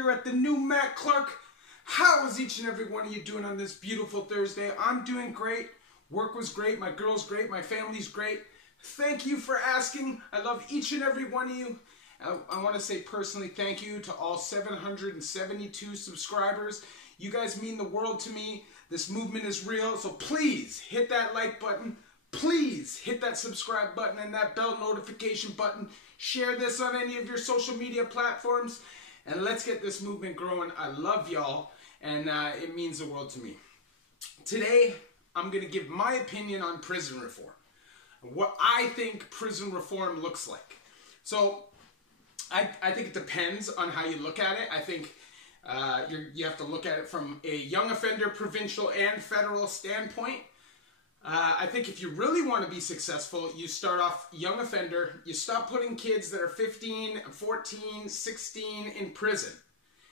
here at the new Matt Clark. How is each and every one of you doing on this beautiful Thursday? I'm doing great. Work was great. My girl's great. My family's great. Thank you for asking. I love each and every one of you. I want to say personally thank you to all 772 subscribers. You guys mean the world to me. This movement is real. So please hit that like button. Please hit that subscribe button and that bell notification button. Share this on any of your social media platforms. And let's get this movement growing. I love y'all. And it means the world to me. Today, I'm going to give my opinion on prison reform. What I think prison reform looks like. So, I think it depends on how you look at it. I think you have to look at it from a young offender, provincial, and federal standpoint. I think if you really want to be successful, you start off young offender. You stop putting kids that are 15, 14, 16 in prison.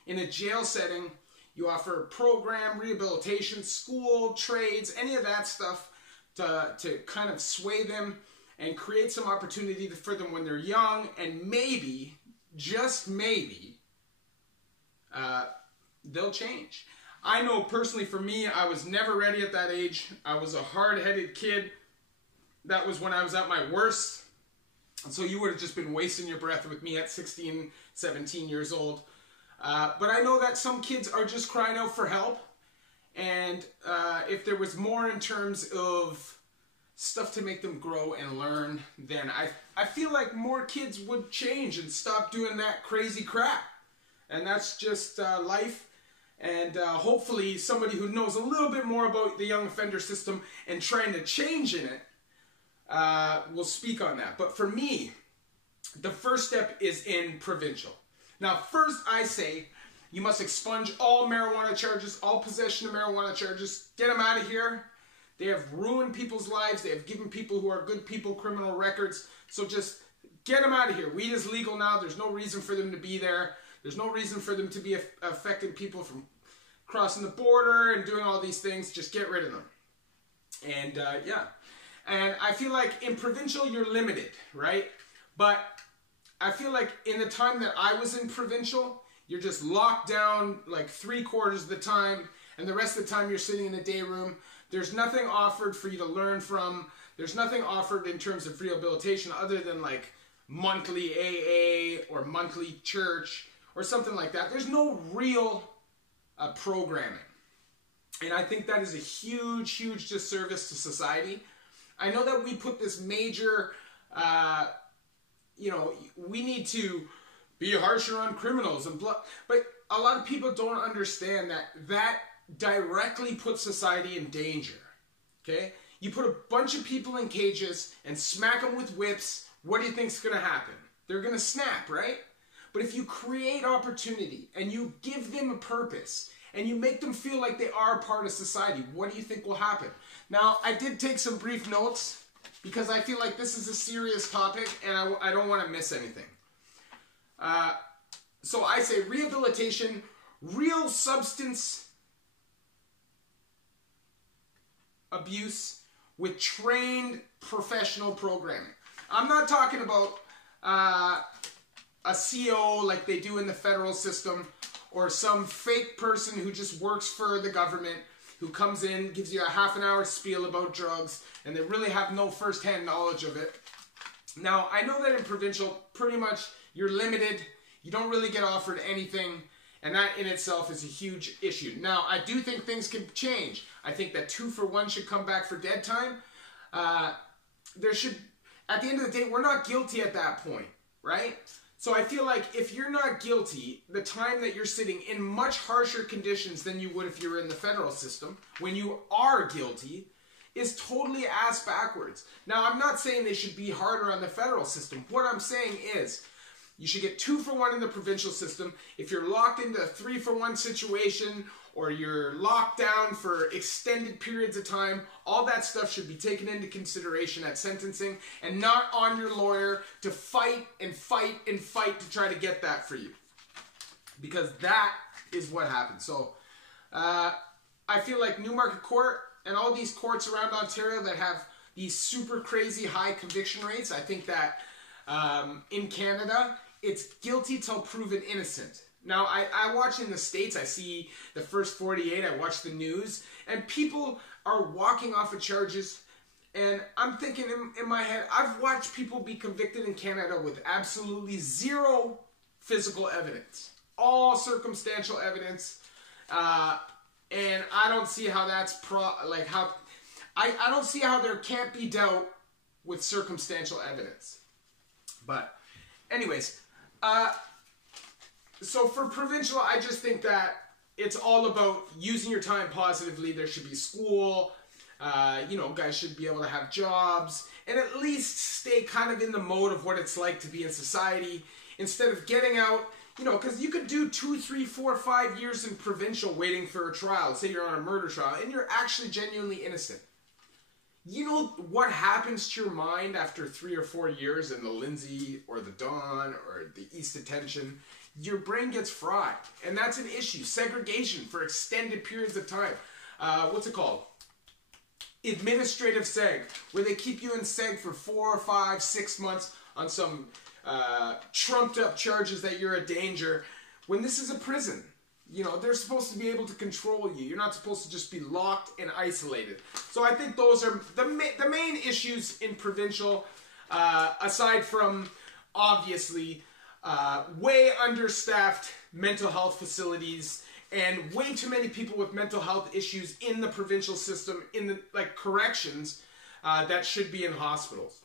In a jail setting, you offer program, rehabilitation, school, trades, any of that stuff to kind of sway them and create some opportunity for them when they're young, and maybe, just maybe, they'll change. I know personally for me, I was never ready at that age. I was a hard-headed kid. That was when I was at my worst. And so you would have just been wasting your breath with me at 16, 17 years old. But I know that some kids are just crying out for help. And if there was more in terms of stuff to make them grow and learn, then I feel like more kids would change and stop doing that crazy crap. And that's just life. And hopefully somebody who knows a little bit more about the young offender system and trying to change in it will speak on that. But for me, the first step is in provincial. Now, first I say you must expunge all marijuana charges, all possession of marijuana charges. Get them out of here. They have ruined people's lives. They have given people who are good people criminal records. So just get them out of here. Weed is legal now. There's no reason for them to be there. There's no reason for them to be affecting people from crossing the border and doing all these things. Just get rid of them. And yeah. And I feel like in provincial, you're limited, right? But I feel like in the time that I was in provincial, you're just locked down like 3/4 of the time. And the rest of the time, you're sitting in a day room. There's nothing offered for you to learn from. There's nothing offered in terms of rehabilitation other than like monthly AA or monthly church or something like that. There's no real programming. And I think that is a huge, huge disservice to society. I know that we put this major, we need to be harsher on criminals and blah, but a lot of people don't understand that directly puts society in danger. Okay? You put a bunch of people in cages and smack them with whips, what do you think's going to happen? They're going to snap, right? But if you create opportunity and you give them a purpose and you make them feel like they are a part of society, what do you think will happen? Now, I did take some brief notes because I feel like this is a serious topic and I don't want to miss anything. So I say rehabilitation, real substance abuse with trained professional programming. I'm not talking about a CO like they do in the federal system, or some fake person who just works for the government, who comes in, gives you a half-an-hour spiel about drugs, and they really have no first-hand knowledge of it. Now, I know that in provincial, pretty much, you're limited. You don't really get offered anything, and that in itself is a huge issue. Now, I do think things can change. I think that 2-for-1 should come back for dead time. There should, at the end of the day, we're not guilty at that point, right? So I feel like if you're not guilty, the time that you're sitting in much harsher conditions than you would if you were in the federal system, when you are guilty, is totally ass backwards. Now, I'm not saying they should be harder on the federal system. What I'm saying is, you should get 2-for-1 in the provincial system. If you're locked into a 3-for-1 situation, or you're locked down for extended periods of time, all that stuff should be taken into consideration at sentencing and not on your lawyer to fight and fight and fight to try to get that for you. Because that is what happens. So I feel like Newmarket Court and all these courts around Ontario that have these super crazy high conviction rates, I think that in Canada, it's guilty till proven innocent. Now, I watch in the States, I see the first 48, I watch the news, and people are walking off of charges, and I'm thinking in my head, I've watched people be convicted in Canada with absolutely zero physical evidence. All circumstantial evidence, and I don't see how that's I don't see how there can't be doubt with circumstantial evidence. But anyways, so for provincial, I just think that it's all about using your time positively. There should be school, guys should be able to have jobs, and at least stay kind of in the mode of what it's like to be in society, instead of getting out, because you could do 2, 3, 4, 5 years in provincial waiting for a trial. Say you're on a murder trial, and you're actually genuinely innocent. You know what happens to your mind after 3 or 4 years in the Lindsay or the Dawn or the East Detention? Your brain gets fried, and that's an issue. Segregation for extended periods of time. What's it called? Administrative seg, where they keep you in seg for 4, 5, 6 months on some trumped up charges that you're a danger, when this is a prison. They're supposed to be able to control you. You're not supposed to just be locked and isolated. So I think those are the main issues in provincial, aside from, obviously, way understaffed mental health facilities and way too many people with mental health issues in the provincial system, in the corrections, that should be in hospitals.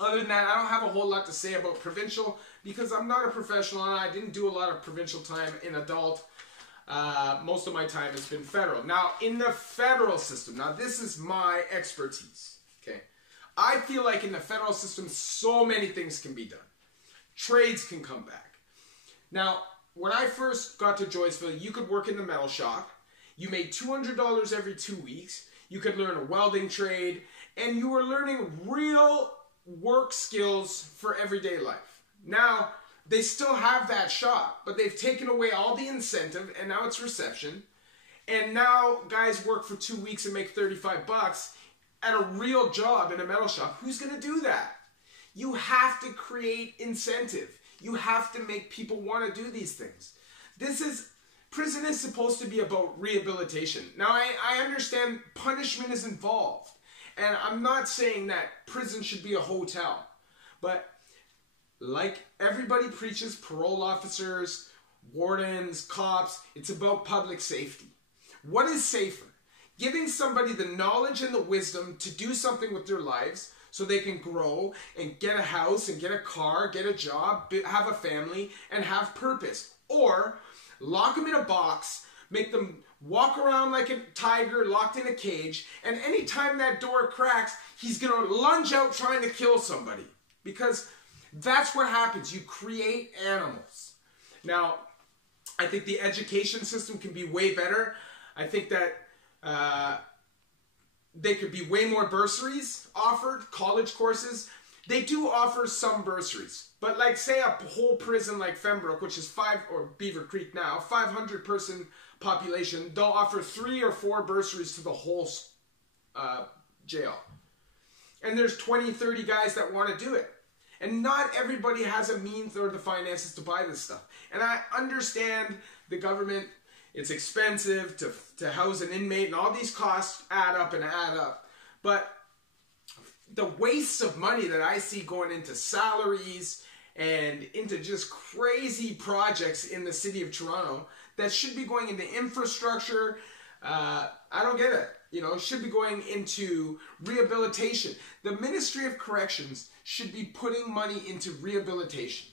Other than that, I don't have a whole lot to say about provincial because I'm not a professional and I didn't do a lot of provincial time in adult. Most of my time has been federal. Now, in the federal system, now this is my expertise, okay? I feel like in the federal system, so many things can be done. Trades can come back. Now, when I first got to Joyceville, you could work in the metal shop. You made $200 every 2 weeks. You could learn a welding trade, and you were learning real work skills for everyday life. Now, they still have that shop, but they've taken away all the incentive, and now it's reception. And now guys work for 2 weeks and make $35 at a real job in a metal shop. Who's going to do that? You have to create incentive. You have to make people want to do these things. Prison is supposed to be about rehabilitation. Now, I understand punishment is involved. And I'm not saying that prison should be a hotel. But like everybody preaches, parole officers, wardens, cops, it's about public safety. What is safer? Giving somebody the knowledge and the wisdom to do something with their lives so they can grow and get a house and get a car, get a job, have a family, and have purpose. Or lock them in a box, make them walk around like a tiger locked in a cage, and anytime that door cracks, he's going to lunge out trying to kill somebody. Because that's what happens. You create animals. Now, I think the education system can be way better. I think that they could be way more bursaries offered, college courses. They do offer some bursaries. But like say a whole prison like Fembroke, which is or Beaver Creek now, 500 person population, they'll offer 3 or 4 bursaries to the whole jail. And there's 20, 30 guys that want to do it. And not everybody has a means or the finances to buy this stuff. And I understand the government, it's expensive to house an inmate, and all these costs add up and add up. But the wastes of money that I see going into salaries and into just crazy projects in the city of Toronto that should be going into infrastructure, I don't get it. It should be going into rehabilitation. The Ministry of Corrections should be putting money into rehabilitation.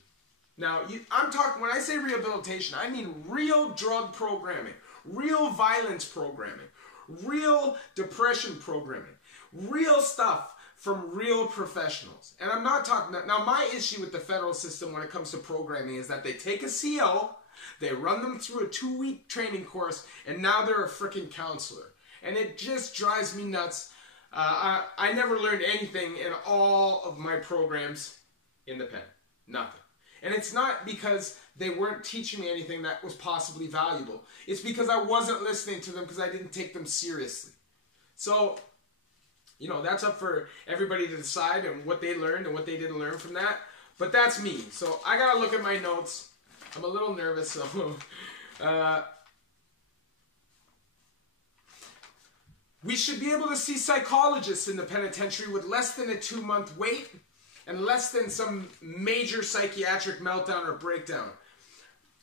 Now, I'm talking, when I say rehabilitation, I mean real drug programming, real violence programming, real depression programming, real stuff from real professionals. And I'm not talking, now my issue with the federal system when it comes to programming is that they take a CO, they run them through a 2-week training course, and now they're a freaking counselor. And it just drives me nuts. I never learned anything in all of my programs in the pen. Nothing. And it's not because they weren't teaching me anything that was possibly valuable. It's because I wasn't listening to them because I didn't take them seriously. So, that's up for everybody to decide and what they learned and what they didn't learn from that. But that's me. So I got to look at my notes. I'm a little nervous, so we should be able to see psychologists in the penitentiary with less than a 2-month wait and less than some major psychiatric meltdown or breakdown.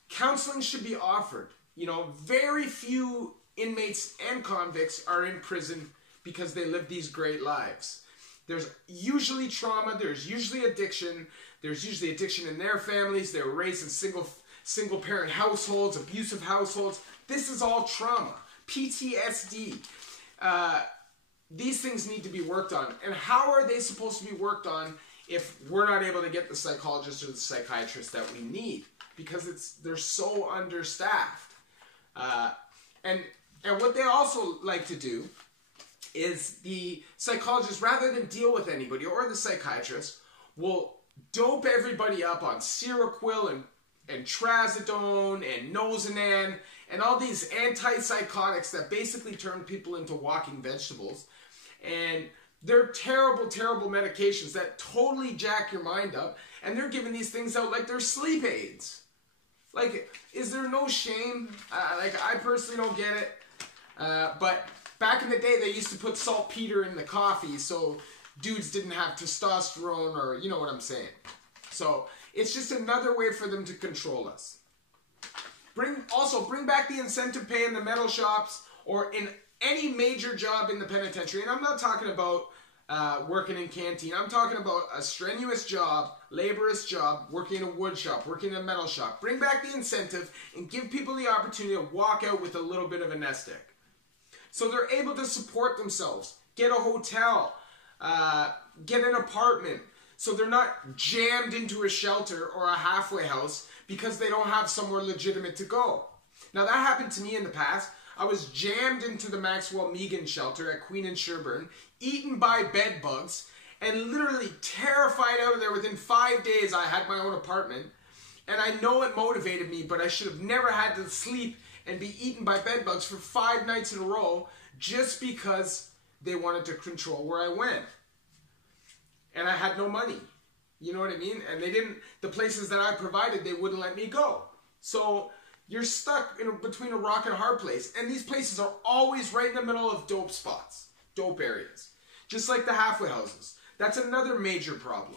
Counseling should be offered. You know, very few inmates and convicts are in prison because they live these great lives. There's usually trauma, there's usually addiction, there's usually addiction in their families, they were raised in single parent households, abusive households. This is all trauma, PTSD. These things need to be worked on. And how are they supposed to be worked on if we're not able to get the psychologist or the psychiatrist that we need? Because they're so understaffed. And what they also like to do is the psychologist, rather than deal with anybody, or the psychiatrist, will dope everybody up on Seroquel and Trazodone and Nozanan and all these antipsychotics that basically turn people into walking vegetables. And they're terrible, terrible medications that totally jack your mind up. And they're giving these things out like they're sleep aids. Like, is there no shame? Like, I personally don't get it. But back in the day, they used to put saltpeter in the coffee so dudes didn't have testosterone, or you know what I'm saying. So it's just another way for them to control us. Also bring back the incentive pay in the metal shops or in any major job in the penitentiary. And I'm not talking about working in canteen. I'm talking about a strenuous job, laborious job, working in a wood shop, working in a metal shop. Bring back the incentive and give people the opportunity to walk out with a little bit of a nest egg. So they're able to support themselves, get a hotel, get an apartment. So they're not jammed into a shelter or a halfway house because they don't have somewhere legitimate to go. Now that happened to me in the past. I was jammed into the Maxwell Megan shelter at Queen and Sherburne, eaten by bed bugs, and literally terrified out of there. Within 5 days, I had my own apartment. And I know it motivated me, but I should have never had to sleep and be eaten by bed bugs for 5 nights in a row just because they wanted to control where I went. And I had no money. You know what I mean? And the places that I provided, they wouldn't let me go. So you're stuck between a rock and a hard place. And these places are always right in the middle of dope spots, dope areas. Just like the halfway houses. That's another major problem.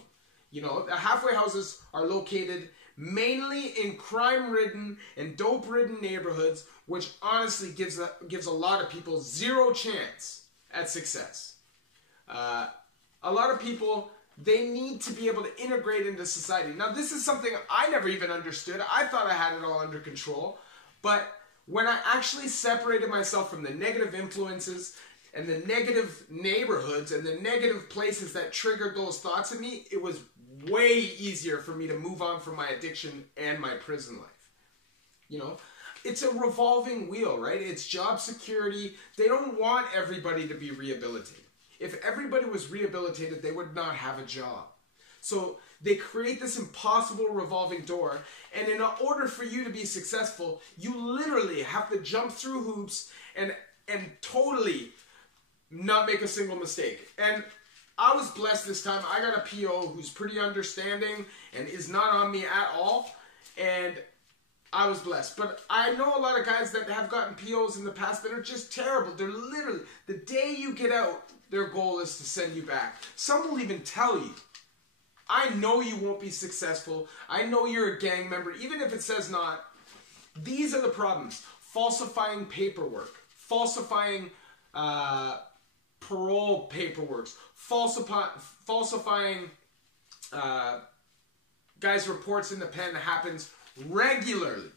You know, the halfway houses are located mainly in crime-ridden and dope-ridden neighborhoods, which honestly gives a lot of people zero chance at success. A lot of people, they need to be able to integrate into society. Now, this is something I never even understood. I thought I had it all under control. But when I actually separated myself from the negative influences and the negative neighborhoods and the negative places that triggered those thoughts in me, it was way easier for me to move on from my addiction and my prison life. You know, it's a revolving wheel, right? It's job security. They don't want everybody to be rehabilitated. If everybody was rehabilitated, they would not have a job. So they create this impossible revolving door. And in order for you to be successful, you literally have to jump through hoops and totally not make a single mistake. And I was blessed this time. I got a PO who's pretty understanding and is not on me at all. And I was blessed. But I know a lot of guys that have gotten POs in the past that are just terrible. They're literally, the day you get out, their goal is to send you back. Some will even tell you, I know you won't be successful. I know you're a gang member, even if it says not. These are the problems. Falsifying paperwork. Falsifying parole paperwork. Falsifying guys' reports in the pen happens regularly.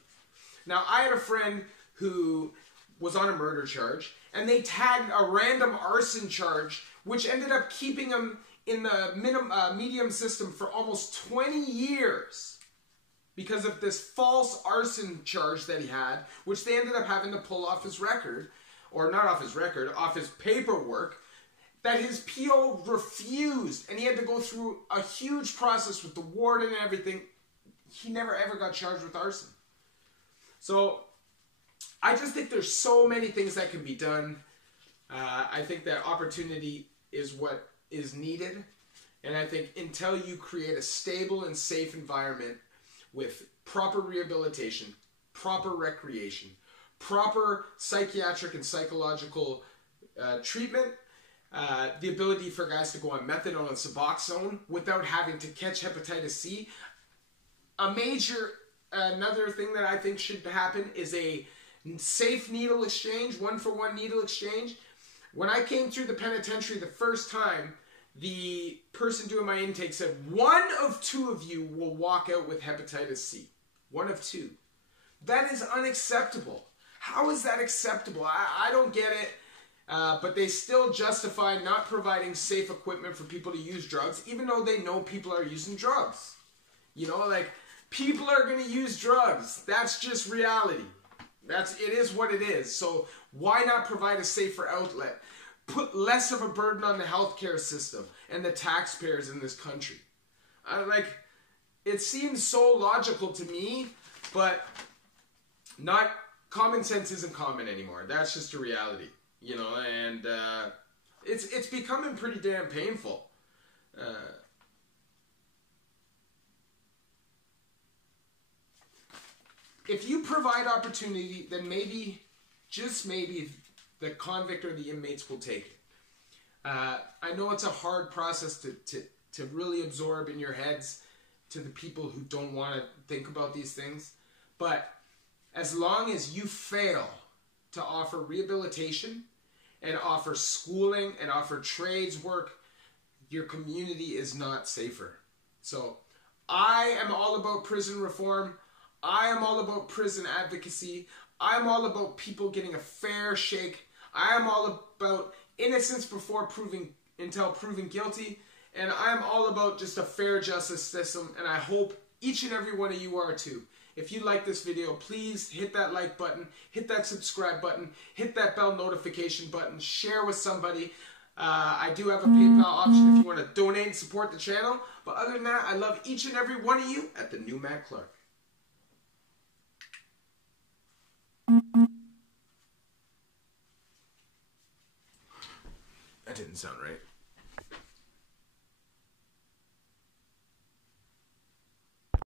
Now, I had a friend who was on a murder charge, and they tagged a random arson charge, which ended up keeping him in the medium system for almost 20 years because of this false arson charge that he had, which they ended up having to pull off his record, or not off his record, off his paperwork, that his PO refused, and he had to go through a huge process with the warden and everything. He never ever got charged with arson. So I just think there's so many things that can be done. I think that opportunity is what is needed. And I think until you create a stable and safe environment with proper rehabilitation, proper recreation, proper psychiatric and psychological treatment, the ability for guys to go on methadone and Suboxone without having to catch hepatitis C. Another thing that I think should happen is a safe needle exchange, 1-for-1 needle exchange. When I came through the penitentiary the first time, the person doing my intake said, 1 of 2 of you will walk out with hepatitis C. 1 of 2. That is unacceptable. How is that acceptable? I don't get it. But they still justify not providing safe equipment for people to use drugs, even though they know people are using drugs. You know, like, people are going to use drugs. That's just reality. It is what it is. So why not provide a safer outlet? Put less of a burden on the healthcare system and the taxpayers in this country. It seems so logical to me, but not common sense isn't common anymore. That's just a reality, you know, and it's becoming pretty damn painful. If you provide opportunity, then maybe, just maybe, the convict or the inmates will take it. I know it's a hard process to really absorb in your heads to the people who don't want to think about these things. But as long as you fail to offer rehabilitation and offer schooling and offer trades work, your community is not safer. So I am all about prison reform. I am all about prison advocacy. I'm all about people getting a fair shake. I am all about innocence until proven guilty. And I'm all about just a fair justice system. And I hope each and every one of you are too. If you like this video, please hit that like button, hit that subscribe button, hit that bell notification button, share with somebody. I do have a PayPal option if you want to donate and support the channel. But other than that, I love each and every one of you at the New Matt Clark. That didn't sound right.